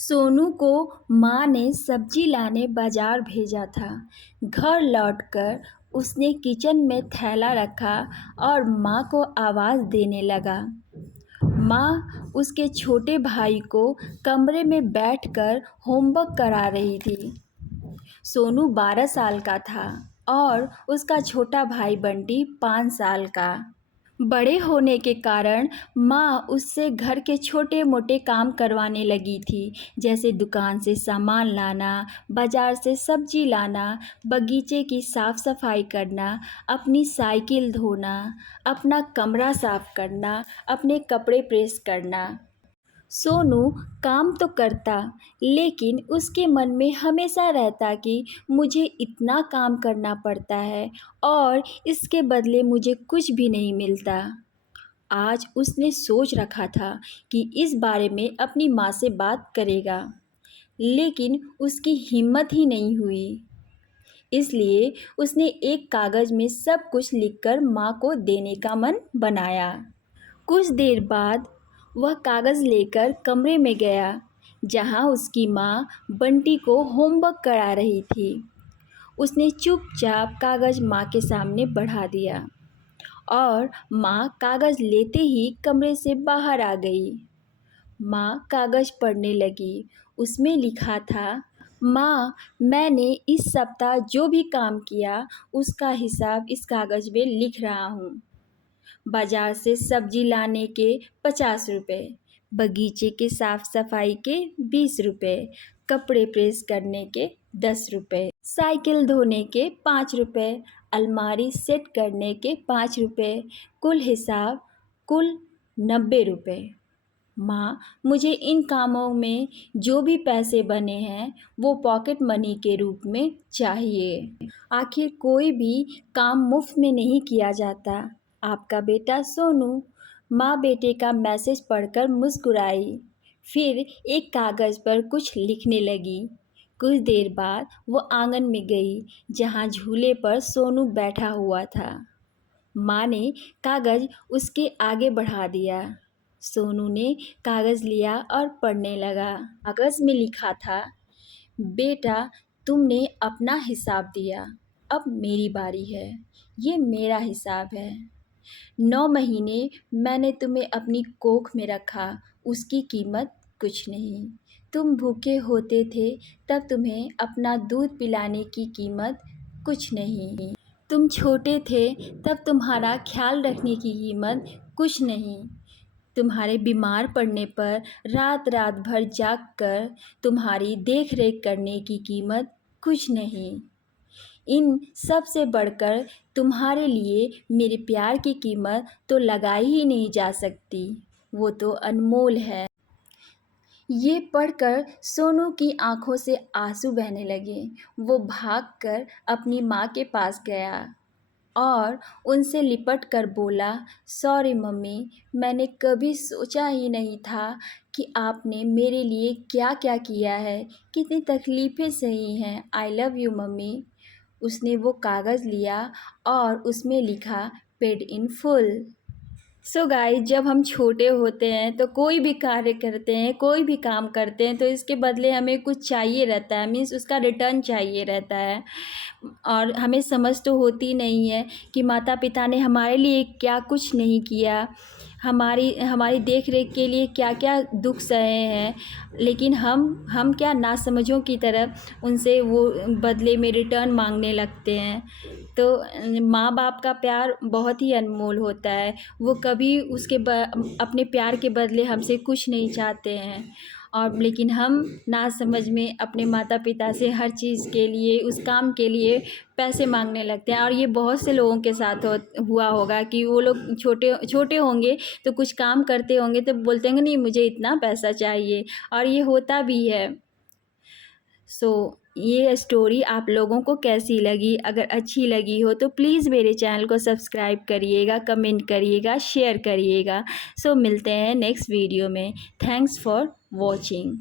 सोनू को माँ ने सब्जी लाने बाजार भेजा था। घर लौटकर उसने किचन में थैला रखा और माँ को आवाज़ देने लगा। माँ उसके छोटे भाई को कमरे में बैठकर होमवर्क करा रही थी। सोनू 12 साल का था और उसका छोटा भाई बंटी 5 साल का। बड़े होने के कारण माँ उससे घर के छोटे मोटे काम करवाने लगी थी, जैसे दुकान से सामान लाना, बाजार से सब्जी लाना, बगीचे की साफ सफाई करना, अपनी साइकिल धोना, अपना कमरा साफ करना, अपने कपड़े प्रेस करना। सोनू काम तो करता, लेकिन उसके मन में हमेशा रहता कि मुझे इतना काम करना पड़ता है और इसके बदले मुझे कुछ भी नहीं मिलता। आज उसने सोच रखा था कि इस बारे में अपनी माँ से बात करेगा, लेकिन उसकी हिम्मत ही नहीं हुई। इसलिए उसने एक कागज़ में सब कुछ लिखकर माँ को देने का मन बनाया। कुछ देर बाद वह कागज़ लेकर कमरे में गया, जहाँ उसकी माँ बंटी को होमवर्क करा रही थी। उसने चुपचाप कागज़ माँ के सामने बढ़ा दिया और माँ कागज़ लेते ही कमरे से बाहर आ गई। माँ कागज़ पढ़ने लगी। उसमें लिखा था, माँ, मैंने इस सप्ताह जो भी काम किया उसका हिसाब इस कागज़ में लिख रहा हूँ। बाजार से सब्जी लाने के 50 रुपये, बगीचे के साफ सफाई के 20 रुपये, कपड़े प्रेस करने के 10 रुपये, साइकिल धोने के 5 रुपये, अलमारी सेट करने के 5 रुपये, कुल हिसाब कुल 90 रुपये। माँ, मुझे इन कामों में जो भी पैसे बने हैं वो पॉकेट मनी के रूप में चाहिए। आखिर कोई भी काम मुफ्त में नहीं किया जाता। आपका बेटा सोनू। माँ बेटे का मैसेज पढ़कर मुस्कुराई, फिर एक कागज़ पर कुछ लिखने लगी। कुछ देर बाद वो आंगन में गई, जहाँ झूले पर सोनू बैठा हुआ था। माँ ने कागज़ उसके आगे बढ़ा दिया। सोनू ने कागज़ लिया और पढ़ने लगा। कागज़ में लिखा था, बेटा, तुमने अपना हिसाब दिया, अब मेरी बारी है। ये मेरा हिसाब है। 9 महीने मैंने तुम्हें अपनी कोख में रखा, उसकी कीमत कुछ नहीं। तुम भूखे होते थे तब तुम्हें अपना दूध पिलाने की कीमत कुछ नहीं। तुम छोटे थे तब तुम्हारा ख्याल रखने की कीमत कुछ नहीं। तुम्हारे बीमार पड़ने पर रात रात भर जाग कर तुम्हारी देख रेख करने की कीमत कुछ नहीं। इन सब से बढ़कर तुम्हारे लिए मेरे प्यार की कीमत तो लगाई ही नहीं जा सकती, वो तो अनमोल है। ये पढ़कर सोनू की आंखों से आंसू बहने लगे। वो भागकर अपनी माँ के पास गया और उनसे लिपट कर बोला, सॉरी मम्मी, मैंने कभी सोचा ही नहीं था कि आपने मेरे लिए क्या क्या किया है, कितनी तकलीफ़ें सही हैं। I love you mummy. उसने वो कागज़ लिया और उसमें लिखा, paid in full. So guys, जब हम छोटे होते हैं तो कोई भी कार्य करते हैं, कोई भी काम करते हैं, तो इसके बदले हमें कुछ चाहिए रहता है, मीन्स उसका रिटर्न चाहिए रहता है। और हमें समझ तो होती नहीं है कि माता पिता ने हमारे लिए क्या कुछ नहीं किया, हमारी हमारी देख रेख के लिए क्या क्या दुख सहे हैं, लेकिन हम क्या नासमझों की तरह उनसे वो बदले में रिटर्न मांगने लगते हैं। तो माँ बाप का प्यार बहुत ही अनमोल होता है। वो कभी अपने प्यार के बदले हमसे कुछ नहीं चाहते हैं, और लेकिन हम नासमझ में अपने माता पिता से हर चीज़ के लिए, उस काम के लिए पैसे मांगने लगते हैं। और ये बहुत से लोगों के साथ हुआ होगा कि वो लोग छोटे छोटे होंगे तो कुछ काम करते होंगे तो बोलते होंगे, नहीं मुझे इतना पैसा चाहिए, और ये होता भी है। ये स्टोरी आप लोगों को कैसी लगी? अगर अच्छी लगी हो तो प्लीज़ मेरे चैनल को सब्सक्राइब करिएगा, कमेंट करिएगा, शेयर करिएगा। मिलते हैं नेक्स्ट वीडियो में। Thanks for watching.